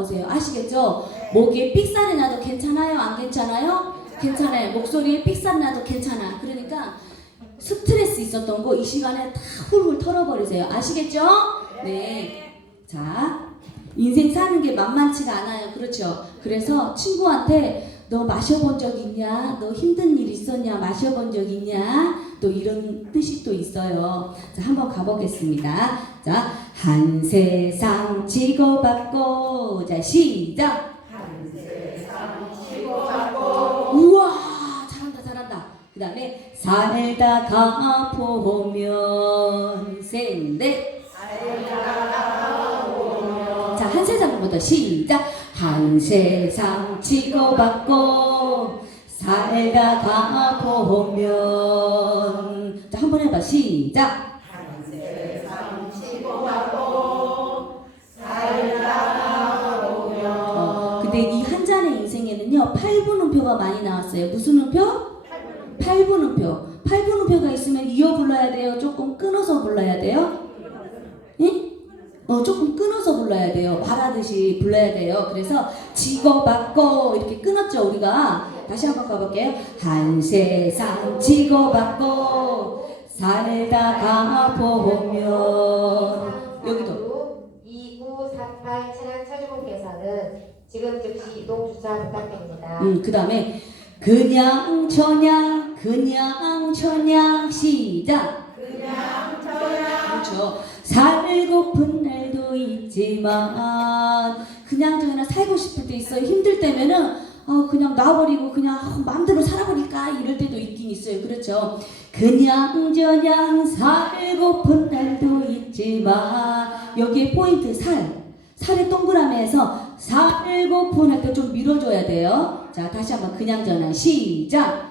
보세요. 아시겠죠? 목에 삑살이 나도 괜찮아요? 안 괜찮아요? 괜찮아요. 목소리에 삑살 나도 괜찮아. 그러니까 스트레스 있었던 거 이 시간에 다 훌훌 털어버리세요. 아시겠죠? 네. 자, 인생 사는 게 만만치가 않아요. 그렇죠? 그래서 친구한테 너 마셔본 적 있냐? 너 힘든 일 있었냐? 마셔본 적 있냐? 또 이런 뜻이 또 있어요. 자, 한번 가보겠습니다. 자, 한 세상 치고받고. 자, 시작. 우와, 잘한다, 잘한다. 그 다음에 살다 가 보면 셋넷. 자, 한 세상부터 시작. 한 세상 치고받고 살다 가 보면 자, 한 번 해봐. 시작. 어, 근데 이 한 잔의 인생에는요, 8분음표가 많이 나왔어요. 무슨 음표? 8분음표. 8분음표가 있으면 이어 불러야 돼요? 조금 끊어서 불러야 돼요? 예? 어, 조금 끊어서 불러야 돼요. 말하듯이 불러야 돼요. 그래서 지고받고 이렇게 끊었죠, 우리가. 다시 한번 가볼게요. 한 세상 지고받고 살다 가 보면 여기도 2948 차량 차주분께서는 지금 즉시 이동 주차 부탁드립니다. 음, 그 다음에 그냥 저냥 그냥 저냥 시작 그냥 저냥 그렇죠 살고픈 날도 있지만 그냥 저냥 살고 싶을 때 있어요 힘들 때면은 어, 그냥 놔버리고 그냥 아, 마음대로 살아버릴까 이럴 때도 있긴 있어요 그렇죠 그냥 저냥 살고픈 날도 있지만 여기에 포인트 살 살의 동그라미에서 살고픈 할때좀 밀어줘야 돼요. 자, 다시 한번 그냥 전환 시작.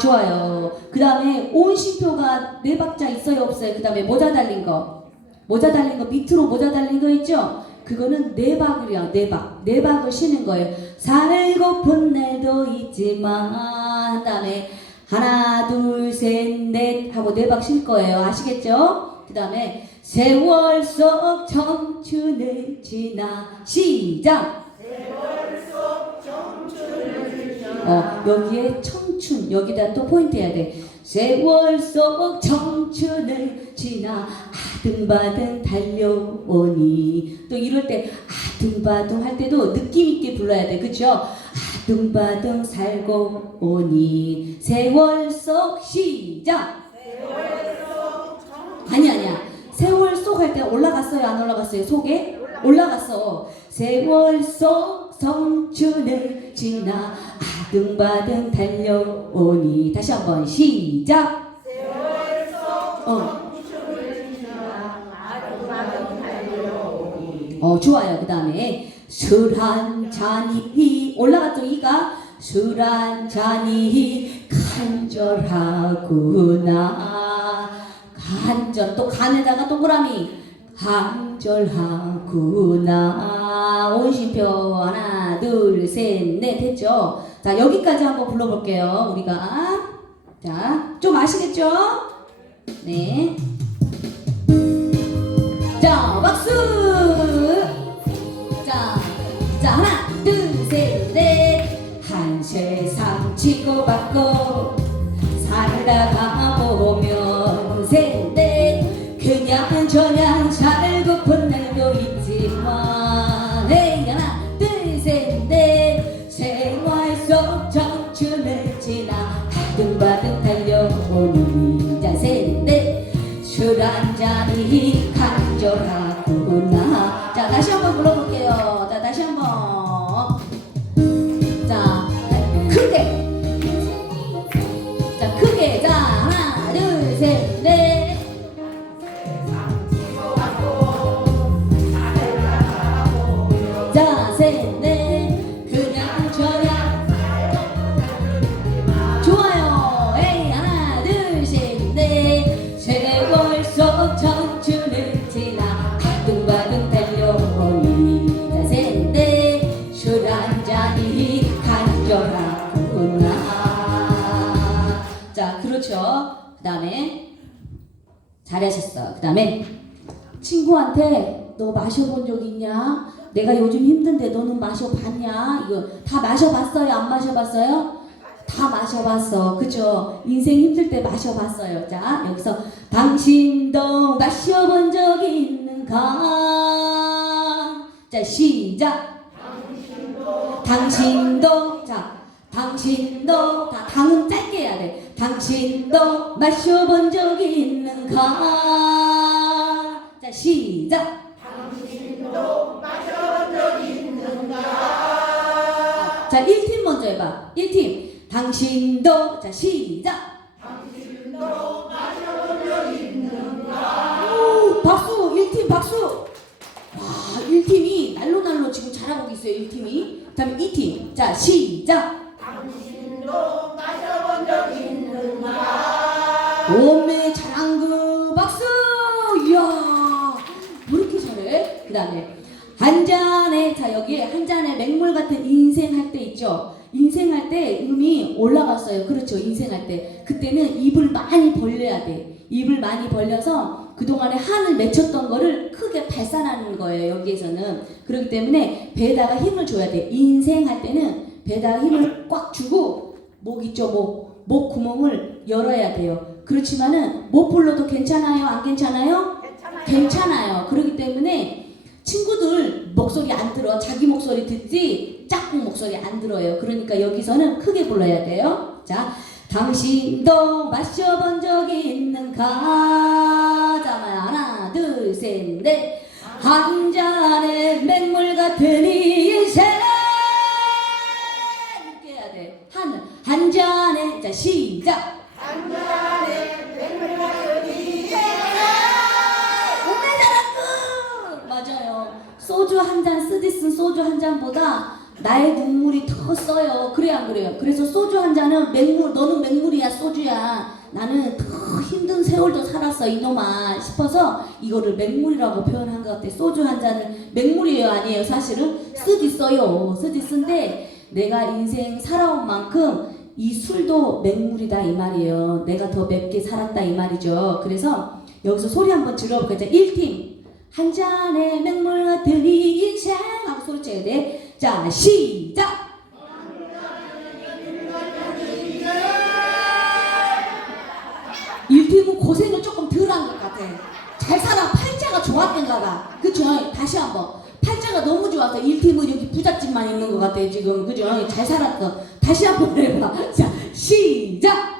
좋아요. 그 다음에 온심표가 네 박자 있어요, 없어요? 그 다음에 모자 달린 거. 모자 달린 거 밑으로 모자 달린 거 있죠? 그거는 네 박을이야, 네 박. 네 박을 쉬는 거예요. 살고픈 날도 있지만, 그 다음에 하나, 둘, 셋, 넷 하고 네 박 쉴 거예요. 아시겠죠? 그 다음에 세월 속 청춘을 지나 시작. 어, 여기에 청 춘 여기다 또 포인트 해야 돼. 세월 속 청춘을 지나 아등바등 달려오니 또 이럴 때 아등바등 할 때도 느낌 있게 불러야 돼. 그죠? 아등바등 살고 오니 세월 속 시작. 아니 아니야. 세월 속 할 때 올라갔어요, 안 올라갔어요? 속에 올라갔어. 세월 속 성춘을 지나 아등바등 달려오니 다시 한번 시작. 세월 속 어. 어 좋아요. 그 다음에 술 한 잔이 올라갔죠 이가 술 한 잔이 간절하구나 간절 또 간에다가 동그라미 간절하구나 온심표 하나 둘 셋 넷 했죠 자 여기까지 한번 불러볼게요 우리가 자 좀 아시겠죠 네 자, 박수! 자, 자, 하나, 둘, 셋, 넷. 한 세상 치고받고 다음에 잘하셨어. 그 다음에 친구한테 너 마셔본 적 있냐? 내가 요즘 힘든데 너는 마셔봤냐? 이거 다 마셔봤어요? 안 마셔봤어요? 다 마셔봤어. 그죠? 인생 힘들 때 마셔봤어요. 자, 여기서 당신도 마셔본 적이 있는가? 자, 시작. 당신도 자 당신도 다 당은 짧게 해야 돼. 당신도 마셔본 적이 있는가. 자 시작. 당신도 마셔본 적이 있는가. 자 1팀 먼저 해봐. 1팀. 당신도. 자 시작. 당신도 마셔본 적이 있는가. 오, 박수. 1팀 박수. 와, 1팀이 날로 날로 지금 잘하고 있어요, 1팀이. 다음에 2팀. 자, 시작. 있는가? 오메 잘한 그 박수! 이야, 왜 이렇게 잘해? 그 다음에 한 잔에, 자, 여기에 한 잔에 맹물 같은 인생 할 때 있죠? 인생 할 때 음이 올라갔어요. 그렇죠, 인생 할 때. 그때는 입을 많이 벌려야 돼. 입을 많이 벌려서 그동안에 한을 맺혔던 거를 크게 발산하는 거예요, 여기에서는. 그렇기 때문에 배에다가 힘을 줘야 돼. 인생 할 때는 배에다가 힘을 꽉 주고, 목 있죠, 목. 목 구멍을 열어야 돼요. 그렇지만은 못 불러도 괜찮아요? 안 괜찮아요? 괜찮아요. 그렇기 때문에 친구들 목소리 안 들어. 자기 목소리 듣지 짝꿍 목소리 안 들어요. 그러니까 여기서는 크게 불러야 돼요. 자, 당신도 마셔본 적이 있는가? 자, 하나, 둘, 셋, 넷. 한 잔의 맹물 같은 인생. 이렇게 해야 돼. 한, 한 잔의, 자, 시작. 소주 한 잔 쓰디 쓴 소주 한 잔보다 나의 눈물이 더 써요. 그래 안 그래요? 그래서 소주 한 잔은 맹물 너는 맹물이야 소주야. 나는 더 힘든 세월도 살았어 이놈아 싶어서 이거를 맹물이라고 표현한 것 같아. 소주 한 잔은 맹물이에요 아니에요 사실은 쓰디 써요. 쓰디 쓴데 내가 인생 살아온 만큼 이 술도 맹물이다 이 말이에요. 내가 더 맵게 살았다 이 말이죠. 그래서 여기서 소리 한번 질러볼까요? 자, 1팀. 한 잔의 맹물 같은 이 인생 하고 소리 쳐야 돼. 자, 시작! 일팀은 고생을 조금 덜한 것 같아. 잘 살아. 팔자가 좋았던가 봐. 그쵸? 다시 한 번. 팔자가 너무 좋아서 1팀은 여기 부잣집만 있는 것 같아, 지금. 그죠? 잘 살았어. 다시 한번 해봐. 자, 시작!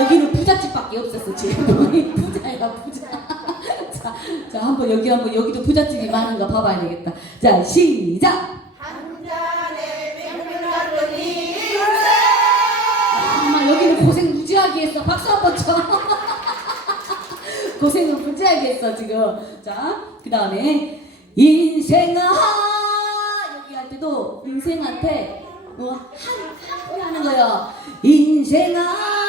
여기는 부잣집밖에 없었어 지금 부자야 부자. 자, 자 한번 여기 한번 여기도 부잣집이 많은가 봐봐야 되겠다. 자 시작! 아, 여기는 고생 무지하게 했어. 박수 한번 쳐. 고생은 무지하게 했어 지금. 자그 다음에 인생아. 여기 할 때도 인생한테 어, 한, 한 하는 거예요. 인생아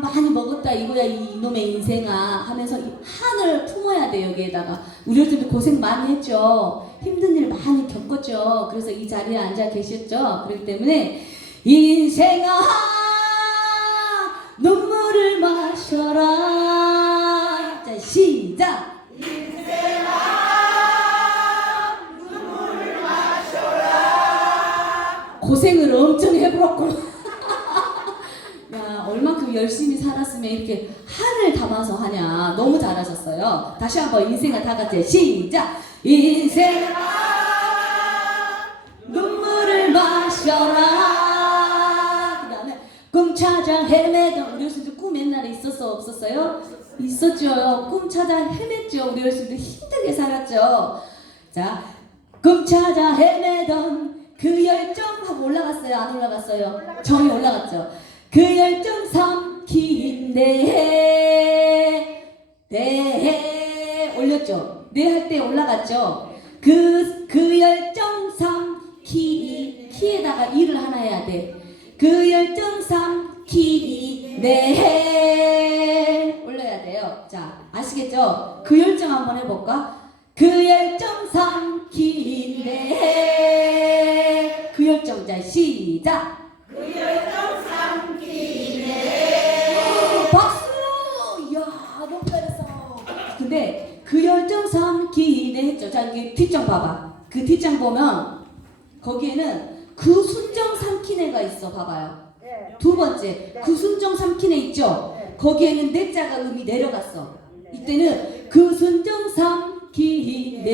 많이 먹었다 이거야 이 이놈의 인생아 하면서 이 한을 품어야 돼 여기에다가 우리 어른들 고생 많이 했죠. 힘든 일 많이 겪었죠. 그래서 이 자리에 앉아 계셨죠. 그렇기 때문에 인생아 눈물을 마셔라. 자 시작. 고생을 엄청 해보았구나. 야, 얼만큼 열심히 살았으면 이렇게 한을 담아서 하냐. 너무 잘하셨어요. 다시 한번 인생을 다 같이 시작. 인생아, 눈물을 마셔라. 그 다음에 꿈 찾아 헤매던 우리 어르신들 꿈 옛날에 있었어 없었어요? 있었죠. 꿈 찾아 헤맸죠. 우리 어르신들 힘들게 살았죠. 자, 꿈 찾아 헤매던 그 열정 하고 올라갔어요? 안 올라갔어요? 정이 올라갔죠. 그 열정 삼키인데 네 올렸죠. 네할때 올라갔죠. 그, 그 열정 삼키 키에다가 이를 하나 해야 돼. 그 열정 삼키 네 올려야 돼요. 자 아시겠죠? 그 열정 한번 해볼까? 그 열정 삼키네 그 열정 자 시작 그 열정 삼 자 이게 뒷장 봐봐. 그 뒷장 보면 거기에는 그 순정 삼키네가 있어. 봐봐요. 두 번째 그 순정 삼키네 있죠. 거기에는 내 자가 음이 내려갔어. 이때는 그 순정 삼키네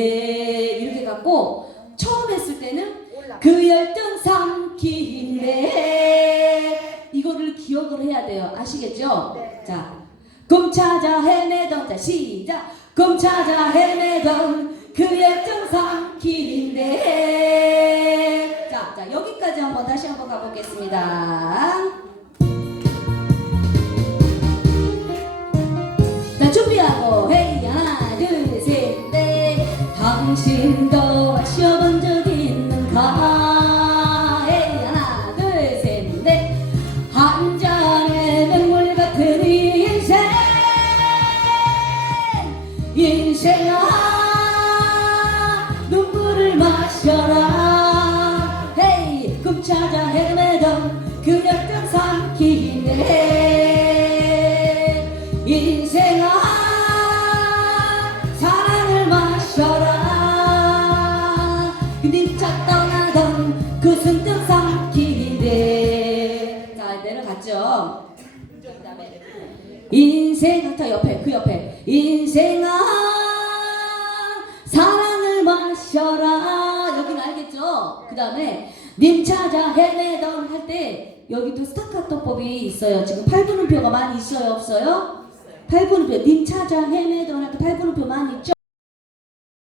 이렇게 갖고 처음 했을 때는 그 열정 삼키네 이거를 기억을 해야 돼요. 아시겠죠? 자, 꿈 찾아 헤매던 자 시작. 꿈 찾아 헤매던 그 열정 삼키네. 자, 자 여기까지 한번 다시 한번 가보겠습니다. 마셔라. 헤이 꿈 찾아 헤매던 그 열정 삼키네 인생아 사랑을 마셔라. 근데 차 떠나던 그 순정 삼키네 자 내려갔죠? 그 다음에 인생 저 옆에 그 옆에. 인생아 그 다음에 님 찾아 헤매던 할 때 여기 또 스타카토법이 있어요 지금 8분음표가 많이 있어요 없어요? 8분음표 님 찾아 헤매던 할때 8분음표 많이 있죠?